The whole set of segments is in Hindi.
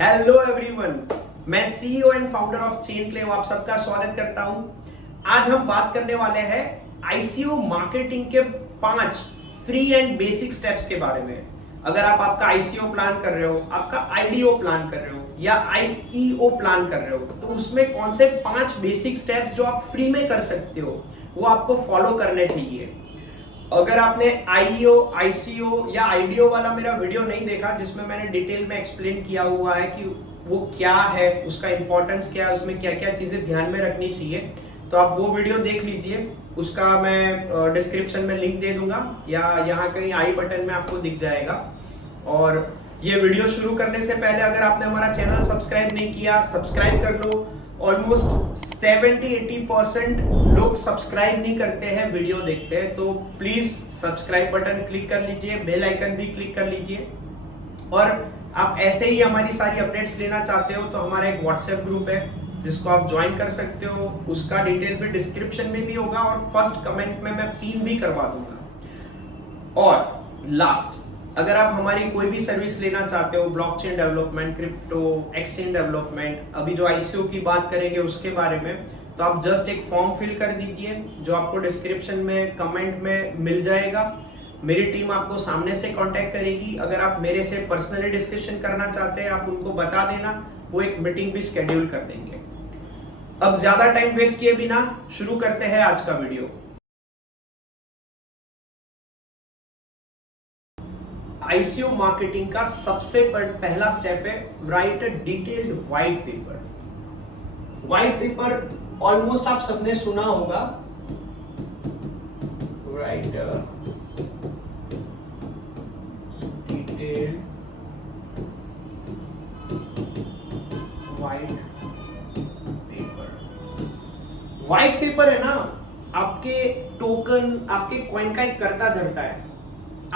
हेलो एवरीवन, मैं सीईओ एंड फाउंडर ऑफ चेनक्लेव आप सबका स्वागत करता हूं। आज हम बात करने वाले हैं आईसीओ मार्केटिंग के 5 फ्री एंड बेसिक स्टेप्स के बारे में। अगर आप आपका आईसीओ प्लान कर रहे हो, आपका आईडीओ प्लान कर रहे हो या आईईओ प्लान कर रहे हो, तो उसमें कौन से 5 बेसिक स्टेप्स जो आप फ्री में कर सकते हो वो आपको फॉलो करने चाहिए। अगर आपने आईईओ, आईसीओ या आईडीओ वाला मेरा वीडियो नहीं देखा जिसमें मैंने डिटेल में एक्सप्लेन किया हुआ है कि वो क्या है, उसका इंपॉर्टेंस क्या है, उसमें क्या क्या चीजें ध्यान में रखनी चाहिए, तो आप वो वीडियो देख लीजिए। उसका मैं डिस्क्रिप्शन में लिंक दे दूंगा या यहाँ कहीं आई बटन में आपको दिख जाएगा। और ये वीडियो शुरू करने से पहले अगर आपने हमारा चैनल सब्सक्राइब नहीं किया, सब्सक्राइब कर लो। ऑलमोस्ट 70-80% लोग सब्सक्राइब नहीं करते हैं, वीडियो देखते हैं, तो प्लीज सब्सक्राइब बटन क्लिक कर लीजिए, बेल आइकन भी क्लिक कर लीजिए। और आप ऐसे ही हमारी सारी अपडेट्स लेना चाहते हो तो हमारा एक व्हाट्सएप ग्रुप है जिसको आप ज्वाइन कर सकते हो। उसका डिटेल भी डिस्क्रिप्शन में भी होगा और फर्स्ट कमेंट में मैं पिन भी करवा दूंगा। और लास्ट, अगर आप हमारी कोई भी सर्विस लेना चाहते हो, blockchain development, crypto, exchange development, अभी जो आईसीओ की बात करेंगे उसके बारे में, तो आप जस्ट एक फॉर्म फिल कर दीजिए जो आपको डिस्क्रिप्शन में कमेंट में मिल जाएगा। मेरी टीम आपको सामने से कांटेक्ट करेगी। अगर आप मेरे से पर्सनली डिस्कशन करना चाहते हैं, आप उनको बता देना, वो एक मीटिंग भी शेड्यूल कर देंगे। अब ज्यादा टाइम वेस्ट किए बिना शुरू करते हैं आज का वीडियो। आईसीओ मार्केटिंग का सबसे पहला स्टेप है right a detailed white paper. White paper almost आप सबने सुना होगा, right detailed white paper. White paper है ना, आपके टोकन, आपके कॉइन का एक करता धरता है।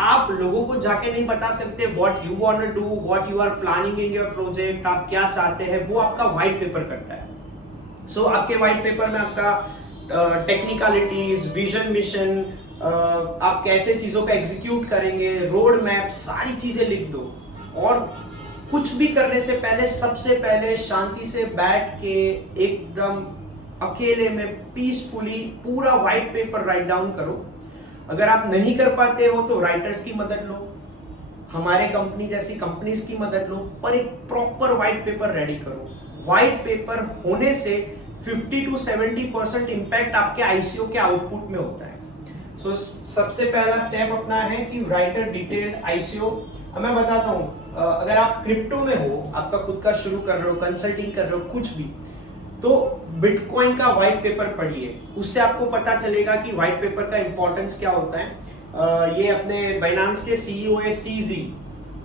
आप लोगों को जाके नहीं बता सकते what you want to do, what you are planning in your project, आप क्या चाहते हैं, वो आपका व्हाइट पेपर करता है। सो आपके व्हाइट पेपर में आपका टेक्निकलिटीज, विजन, मिशन, आप कैसे चीजों को एग्जीक्यूट करेंगे, रोड मैप, सारी चीजें लिख दो। और कुछ भी करने से पहले सबसे पहले शांति से बैठ के एकदम अकेले में पीसफुली पूरा व्हाइट पेपर राइट डाउन करो। अगर आप नहीं कर पाते हो तो राइटर्स की मदद लो, हमारे कंपनी जैसी कंपनीज की मदद लो, पर एक प्रॉपर व्हाइट पेपर रेडी करो। व्हाइट पेपर होने से 50-70% इंपैक्ट आपके आईसीओ के आउटपुट में होता है। सो सबसे पहला स्टेप अपना है कि राइट अ डिटेल्ड आईसीओ। अब मैं बताता हूं, अगर आप क्रिप्टो में हो, आपका खुद का शुरू कर रहे हो, कंसल्टिंग कर रहे हो, कुछ भी, तो बिटकॉइन का व्हाइट पेपर पढ़िए। उससे आपको पता चलेगा कि व्हाइट पेपर का इंपॉर्टेंस क्या होता है। ये अपने बाइनेंस के सीईओ है सीजी,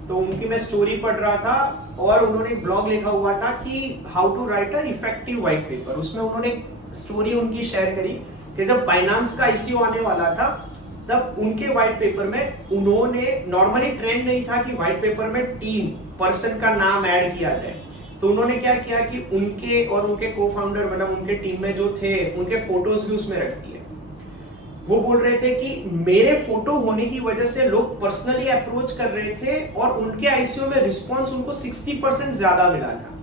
तो उनकी मैं स्टोरी पढ़ रहा था और उन्होंने ब्लॉग लिखा हुआ था कि how to write a effective white paper. उसमें उन्होंने स्टोरी उनकी शेयर करी कि जब बाइनेंस का आईसीओ आने वाला था तब उनके व्हाइट पेपर में उन्होंने, नॉर्मली ट्रेंड नहीं था कि व्हाइट पेपर में टीम पर्सन का नाम ऐड किया जाए, तो उन्होंने क्या किया कि उनके और उनके को फाउंडर, मतलब उनके टीम में जो थे, उनके फोटोज भी उसमें रख दिए। वो बोल रहे थे कि मेरे फोटो होने की वजह से लोग पर्सनली अप्रोच कर रहे थे और उनके आईसीओ में रिस्पॉन्स उनको 60% ज्यादा मिला था।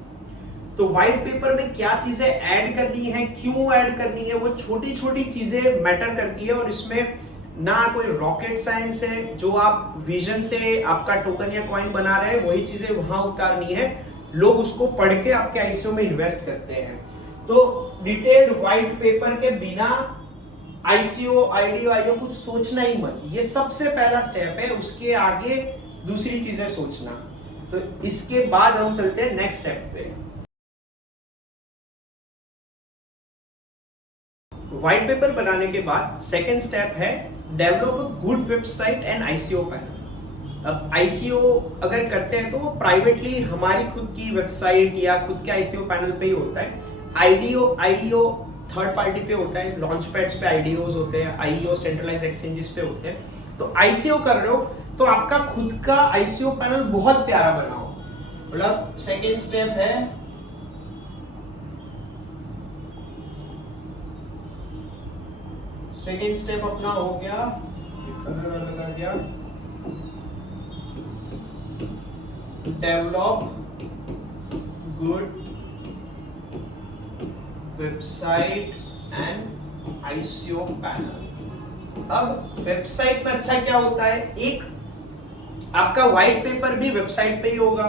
तो व्हाइट पेपर में क्या चीजें ऐड करनी है, क्यों ऐड करनी है, वो छोटी छोटी चीजें मैटर करती है। और इसमें ना कोई रॉकेट साइंस है, जो आप विजन से आपका टोकन या कॉइन बना रहे हैं वही चीजें वहां उतारनी है। लोग उसको पढ़ के आपके आईसीओ में इन्वेस्ट करते हैं। तो डिटेल्ड व्हाइट पेपर के बिना आईसीओ, आईडीओ, आईओ कुछ सोचना ही मत। ये सबसे पहला स्टेप है, उसके आगे दूसरी चीजें सोचना। तो इसके बाद हम चलते हैं नेक्स्ट स्टेप पे। व्हाइट पेपर बनाने के बाद सेकेंड स्टेप है develop a good website and ICO panel. अब आईसीओ अगर करते हैं तो वो प्राइवेटली हमारी खुद की वेबसाइट या खुद के आईसीओ पैनल पे ही होता है। आईडीओ, आईईओ थर्ड पार्टी पे होता है, लॉन्च पैड्स पे आईडीओज होते हैं, आईईओ सेंट्रलाइज एक्सचेंजेस पे होते हैं। तो आईसीओ कर रहे हो तो आपका खुद का आईसीओ पैनल बहुत प्यारा बनाओ। मतलब सेकेंड स्टेप है सेकेंड स्टेप अपना हो गया, लगा गया, develop good website and ICO panel. अब वेबसाइट में अच्छा क्या होता है, एक आपका व्हाइट पेपर भी वेबसाइट पे ही होगा,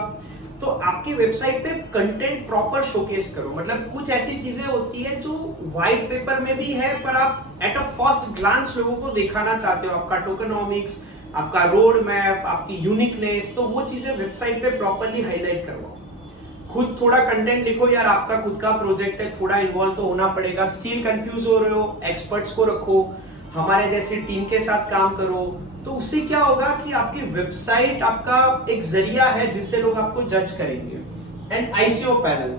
तो आपकी वेबसाइट पे कंटेंट प्रॉपर शोकेस करो। मतलब कुछ ऐसी चीजें होती है जो व्हाइट पेपर में भी है पर आप एट अ फर्स्ट ग्लांस लोगों को दिखाना चाहते हो, आपका टोकनॉमिक्स, आपका रोड मैप, आपकी यूनिकनेस, तो वो चीजें वेबसाइट पे प्रॉपरली हाईलाइट करवाओ। खुद थोड़ा कंटेंट लिखो यार, आपका खुद का प्रोजेक्ट है, थोड़ा इन्वॉल्व तो होना पड़ेगा। स्टिल कंफ्यूज हो रहे हो, एक्सपर्ट्स को रखो, हमारे जैसी टीम के साथ काम करो, तो उससे क्या होगा कि आपकी वेबसाइट आपका एक जरिया है जिससे लोग आपको जज करेंगे। एंड आईसीओ पैनल,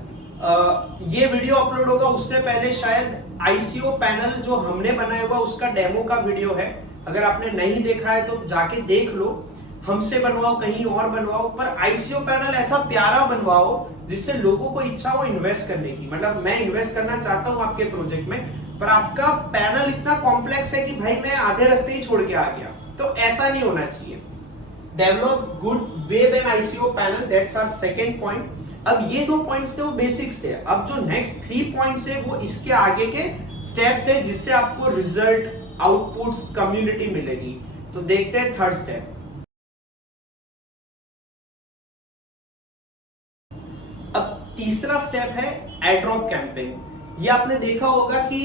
ये वीडियो अपलोड होगा उससे पहले शायद आईसीओ पैनल जो हमने बनाया होगा उसका डेमो का वीडियो है, अगर आपने नहीं देखा है तो जाके देख लो। हमसे बनवाओ, कहीं और बनवाओ, पर आईसीओ पैनल ऐसा प्यारा बनवाओ जिससे लोगों को इच्छा हो इन्वेस्ट करने की। मतलब मैं इन्वेस्ट करना चाहता हूं आपके प्रोजेक्ट में, पर आपका पैनल इतना कॉम्प्लेक्स है कि भाई मैं आधे रास्ते ही छोड़ के आ गया, तो ऐसा नहीं होना चाहिए। Develop good web and ICO panel, that's our second point. अब ये 2 पॉइंट्स थे वो बेसिक्स थे। अब जो नेक्स्ट 3 पॉइंट्स है वो इसके आगे के स्टेप्स है जिससे आपको रिजल्ट, आउटपुट्स, कम्युनिटी मिलेगी। तो देखते हैं थर्ड स्टेप। अब तीसरा स्टेप है एड्रॉप कैंपेन। ये आपने देखा होगा कि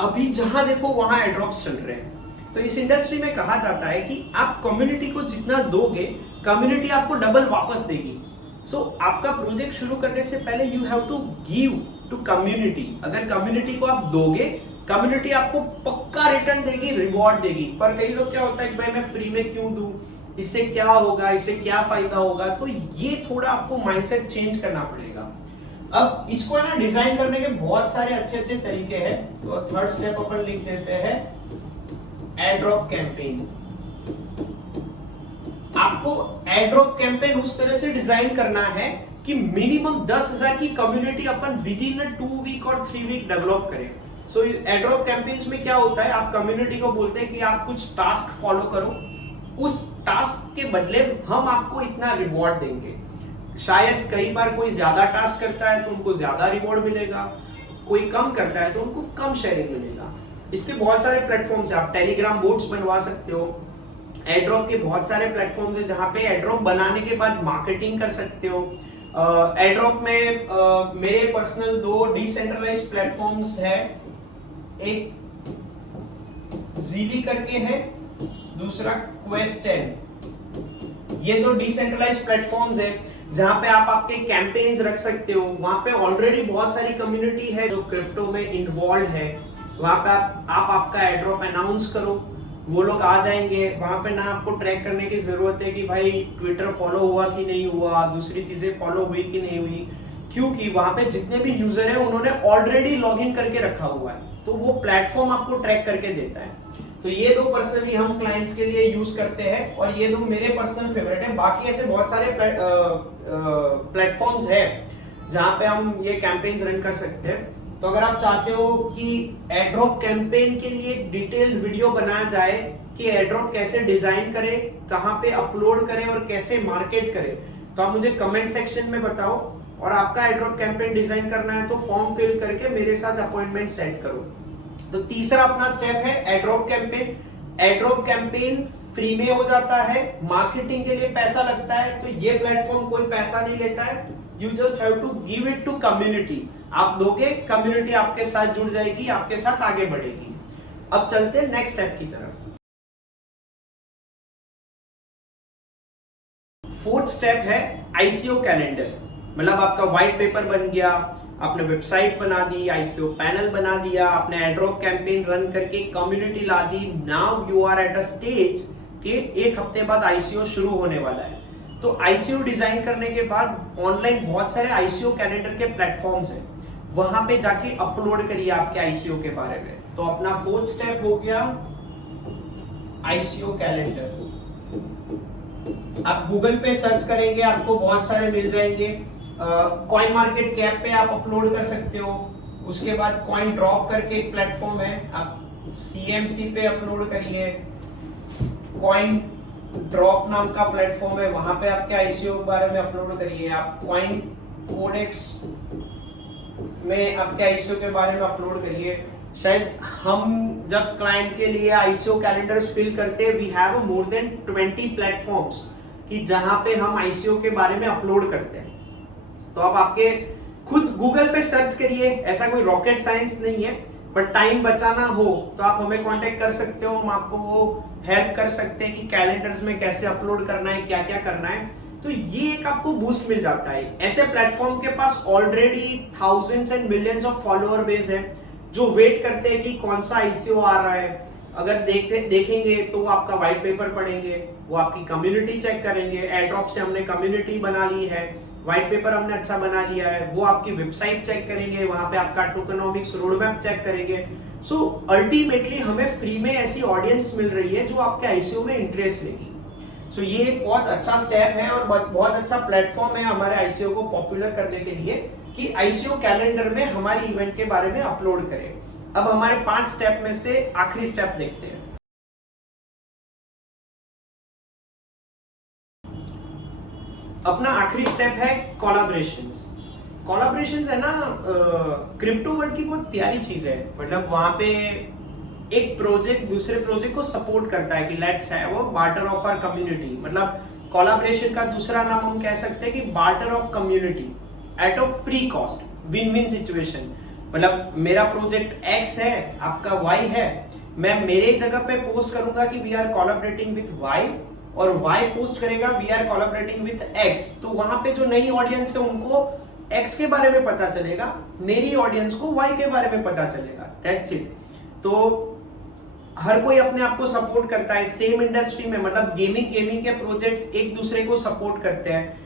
अभी जहां देखो वहां एड्रॉप्स चल रहे हैं। तो इस इंडस्ट्री में कहा जाता है कि आप कम्युनिटी को जितना दोगे, कम्युनिटी आपको डबल वापस देगी। सो आपका प्रोजेक्ट शुरू करने से पहले you have to give to community. अगर कम्युनिटी को आप दोगे, कम्युनिटी आपको पक्का रिटर्न देगी, रिवॉर्ड देगी। पर कई लोग क्या होता है कि भाई मैं फ्री में क्यों दूं, इससे क्या होगा, इससे क्या फायदा होगा। तो ये थोड़ा आपको माइंडसेट चेंज करना पड़ेगा। अब इसको है ना डिजाइन करने के बहुत सारे अच्छे अच्छे तरीके हैं। तो थर्ड स्टेप अपन लिख देते हैं एड्रॉप कैंपेन। आपको एड्रॉप कैंपेन उस तरह से डिजाइन करना है कि मिनिमम 10,000 की कम्युनिटी अपन विद इन 2 वीक और 3 वीक डेवलप करें। सो एड्रॉप कैंपेन्स में क्या होता है, आप कम्युनिटी को बोलते हैं कि आप कुछ टास्क फॉलो करो, उस टास्क के बदले हम आपको इतना रिवॉर्ड देंगे। शायद कई बार कोई ज्यादा टास्क करता है तो उनको ज्यादा रिवॉर्ड मिलेगा, कोई कम करता है तो उनको कम शेयरिंग मिलेगा। इसके बहुत सारे प्लेटफॉर्म्स है, आप टेलीग्राम बोट्स बनवा सकते हो। एड्रॉप के बहुत सारे प्लेटफॉर्म्स है जहां पे एड्रॉप बनाने के बाद मार्केटिंग कर सकते हो। एड्रॉप में मेरे पर्सनल 2 डिसेंट्रलाइज्ड प्लेटफॉर्म्स है, एक जीली करके है, दूसरा क्वेस्टेन। ये 2 डिसेंट्रलाइज्ड प्लेटफॉर्म्स है जहां पे आप आपके कैंपेन्स रख सकते हो। वहां पे ऑलरेडी बहुत सारी कम्युनिटी है जो क्रिप्टो में इन्वॉल्व है। वहां पे आप आपका एड्रॉप अनाउंस करो, वो लोग आ जाएंगे। वहां पे ना आपको ट्रैक करने की जरूरत है कि भाई ट्विटर फॉलो हुआ कि नहीं हुआ, दूसरी चीजें फॉलो हुई कि नहीं हुई, क्योंकि वहां पे जितने भी यूजर है उन्होंने ऑलरेडी लॉग इन करके रखा हुआ है, तो वो प्लेटफॉर्म आपको ट्रैक करके देता है। तो ये 2 पर्सनली हम क्लाइंट्स के लिए यूज करते हैं और ये 2 मेरे पर्सनल फेवरेट है। बाकी ऐसे बहुत सारे प्लेटफॉर्म्स है जहां पे हम ये कैंपेन्स रन कर सकते हैं। तो अगर आप चाहते हो कि एड्रॉप कैंपेन के लिए डिटेल वीडियो बनाया जाए कि एड्रॉप कैसे डिजाइन करें, कहां पे अपलोड करें और कैसे मार्केट करें, तो आप मुझे कमेंट सेक्शन में बताओ। और आपका एड्रॉप कैंपेन डिजाइन करना है तो फॉर्म फिल करके मेरे साथ अपॉइंटमेंट सेट करो। तो तीसरा अपना स्टेप है airdrop campaign. Airdrop campaign free में हो जाता है, मार्केटिंग के लिए पैसा लगता है, तो ये प्लेटफॉर्म कोई पैसा नहीं लेता है। You just have to give it to community. आप दोगे, कम्युनिटी आपके साथ जुड़ जाएगी, आपके साथ आगे बढ़ेगी। अब चलते हैं नेक्स्ट स्टेप की तरफ। फोर्थ स्टेप है आईसीओ कैलेंडर। मतलब आपका व्हाइट पेपर बन गया, आपने वेबसाइट बना दी, आईसीओ पैनल बना दिया, आपने एड्रॉप कैंपेन रन करके कम्युनिटी ला दी। Now you are at a stage कि 1 हफ्ते बाद आईसीओ शुरू होने वाला है। तो आईसीओ डिजाइन करने के बाद ऑनलाइन बहुत सारे आईसीओ कैलेंडर के प्लेटफॉर्म्स हैं, वहां पे जाके अपलोड करिए आपके आईसीओ के बारे में। तो अपना 4th स्टेप हो गया आईसीओ कैलेंडर। आप गूगल पे सर्च करेंगे, आपको बहुत सारे मिल जाएंगे। कॉइन मार्केट कैप पे आप अपलोड कर सकते हो। उसके बाद कॉइन ड्रॉप करके एक प्लेटफॉर्म है, आप सीएमसी पे अपलोड करिए। कॉइन ड्रॉप नाम का प्लेटफॉर्म है, वहां पे आपके आईसीओ के बारे में अपलोड करिए। आप कॉइन कोडेक्स में आपके आईसीओ के बारे में अपलोड करिए। शायद हम जब क्लाइंट के लिए आईसीओ कैलेंडर्स फिल करते हैं, we have more than 20 platforms कि जहां पे हम आईसीओ के बारे में अपलोड करते हैं। तो आप आपके खुद गूगल पे सर्च करिए, ऐसा कोई रॉकेट साइंस नहीं है, बट टाइम बचाना हो तो आप हमें कांटेक्ट कर सकते हो, हम आपको वो हेल्प कर सकते हैं कि कैलेंडर्स में कैसे अपलोड करना है, क्या क्या करना है। तो ये एक आपको बूस्ट मिल जाता है। ऐसे प्लेटफॉर्म के पास already thousands and millions of follower base है जो वेट करते हैं कि कौन सा आईसीओ आ रहा है। अगर देखेंगे तो वो आपका व्हाइट पेपर पढ़ेंगे, वो आपकी कम्युनिटी चेक करेंगे। एयरड्रॉप से हमने कम्युनिटी बना ली है, व्हाइट पेपर हमने अच्छा बना लिया है, वो आपकी वेबसाइट चेक करेंगे, वहां पे आपका टोकेनोमिक्स रोडमैप चेक करेंगे। सो अल्टीमेटली हमें फ्री में ऐसी ऑडियंस मिल रही है जो आपके आईसीओ में इंटरेस्ट लेगी। सो ये एक बहुत अच्छा स्टेप है और बहुत अच्छा प्लेटफॉर्म है हमारे आईसीओ को पॉपुलर करने के लिए कि आईसीओ कैलेंडर में हमारी इवेंट के बारे में अपलोड करें। अब हमारे 5 स्टेप में से आखिरी स्टेप देखते हैं। अपना आखिरी स्टेप है कोलैबोरेशंस। कोलैबोरेशंस है ना, क्रिप्टो वर्ल्ड की बहुत प्यारी चीज है। मतलब वहां पे एक प्रोजेक्ट दूसरे प्रोजेक्ट को सपोर्ट करता है कि let's have a barter of our community. मतलब कोलैबोरेशन का दूसरा नाम हम कह सकते हैं कि barter of community at a free cost, win win situation. मतलब मेरा प्रोजेक्ट एक्स है, आपका वाई है, मैं मेरे जगह पे पोस्ट करूंगा कि we are collaborating with Y, और वाई पोस्ट करेगा we are collaborating with X. तो वहां पे जो नई ऑडियंस है उनको एक्स के बारे में पता चलेगा, मेरी ऑडियंस को वाई के बारे में पता चलेगा। That's it. तो हर कोई अपने आप को सपोर्ट करता है सेम इंडस्ट्री में। मतलब गेमिंग के प्रोजेक्ट एक दूसरे को सपोर्ट करते हैं।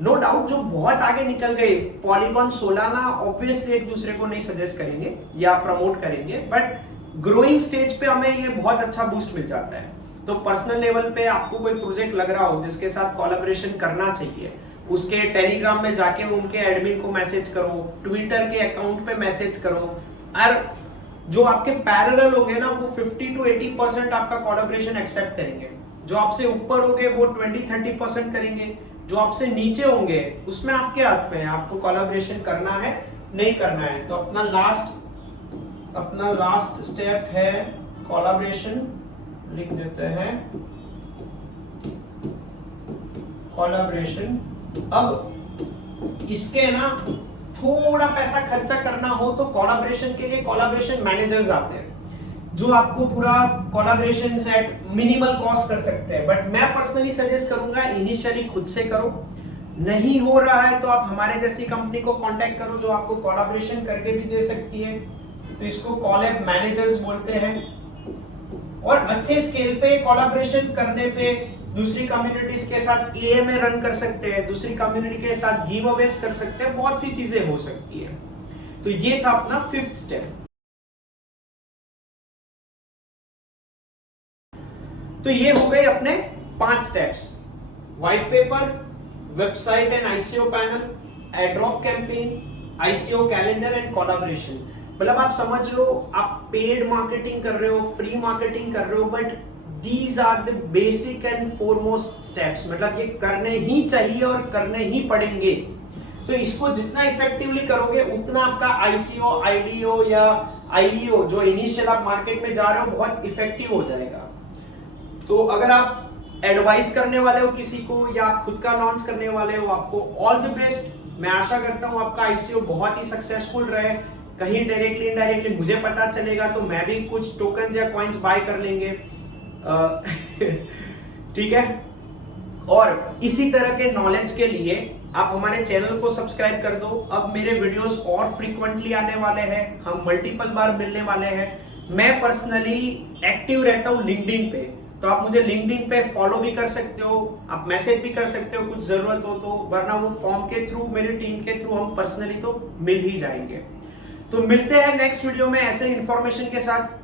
नो डाउट जो बहुत आगे निकल गए, पॉलीगॉन, सोलाना, ऑब्वियसली एक दूसरे को नहीं सजेस्ट करेंगे या प्रमोट करेंगे, बट ग्रोइंग स्टेज पे हमें ये बहुत अच्छा बूस्ट मिल जाता है। तो पर्सनल लेवल पे आपको कोई प्रोजेक्ट लग रहा हो जिसके साथ कोलैबोरेशन करना चाहिए, उसके टेलीग्राम में जाके उनके एडमिन को मैसेज करो, ट्विटर के अकाउंट पे मैसेज करो। और जो आपके पैरेलल होंगे ना वो 50 to 80% आपका कोलैबोरेशन एक्सेप्ट करेंगे। जो आपसे ऊपर होंगे वो 20-30% करेंगे। जो आपसे नीचे होंगे उसमें आपके हाथ में है, आपको कोलैबोरेशन करना है नहीं करना है। तो अपना लास्ट स्टेप है कोलैबोरेशन, लिख देते हैं कोलैबोरेशन। अब इसके ना थोड़ा पैसा खर्चा करना हो तो कोलैबोरेशन के लिए कोलैबोरेशन मैनेजर्स आते हैं जो आपको पूरा कोलैबोरेशन सेट मिनिमल कॉस्ट कर सकते हैं। बट मैं पर्सनली सजेस्ट करूंगा इनिशियली खुद से करो। नहीं हो रहा है तो आप हमारे जैसी कंपनी को कांटेक्ट करो जो आपको कोलैबोरेशन करके भी दे सकती है। तो इसको कोलैब मैनेजर्स बोलते हैं। और अच्छे स्केल पे कोलैबोरेशन करने पे दूसरी कम्युनिटीज के साथ एएमए रन कर सकते हैं, दूसरी कम्युनिटी के साथ गिव अवेज कर सकते हैं, बहुत सी चीजें हो सकती है। तो ये था अपना 5th स्टेप। तो ये हो गए अपने 5 steps: white paper, website and ICO panel, airdrop campaign, ICO calendar and collaboration. मतलब आप समझ लो आप पेड मार्केटिंग कर रहे हो, फ्री मार्केटिंग कर रहे हो, but these are the basic and foremost steps. मतलब ये करने ही चाहिए और करने ही पड़ेंगे। तो इसको जितना इफेक्टिवली करोगे उतना आपका आईसीओ, आईडीओ या आईईओ जो इनिशियल आप मार्केट में जा रहे हो बहुत इफेक्टिव हो जाएगा। तो अगर आप एडवाइस करने वाले हो किसी को या आप खुद का लॉन्च करने वाले हो, आपको ऑल द बेस्ट। मैं आशा करता हूं आपका आईसीओ बहुत ही सक्सेसफुल रहे। कहीं डायरेक्टली इनडायरेक्टली मुझे पता चलेगा तो मैं भी कुछ टोकन्स या कॉइन्स बाय कर लेंगे। ठीक है। और इसी तरह के नॉलेज के लिए आप हमारे चैनल को सब्सक्राइब कर दो। अब मेरे वीडियोस और फ्रीक्वेंटली आने वाले हैं, हम मल्टीपल बार मिलने वाले हैं। मैं पर्सनली एक्टिव रहता हूं लिंक्डइन पे, तो आप मुझे लिंक्डइन पे फॉलो भी कर सकते हो, आप मैसेज भी कर सकते हो कुछ जरूरत हो तो, वरना वो फॉर्म के थ्रू, मेरी टीम के थ्रू हम पर्सनली तो मिल ही जाएंगे। तो मिलते हैं नेक्स्ट वीडियो में ऐसे इंफॉर्मेशन के साथ।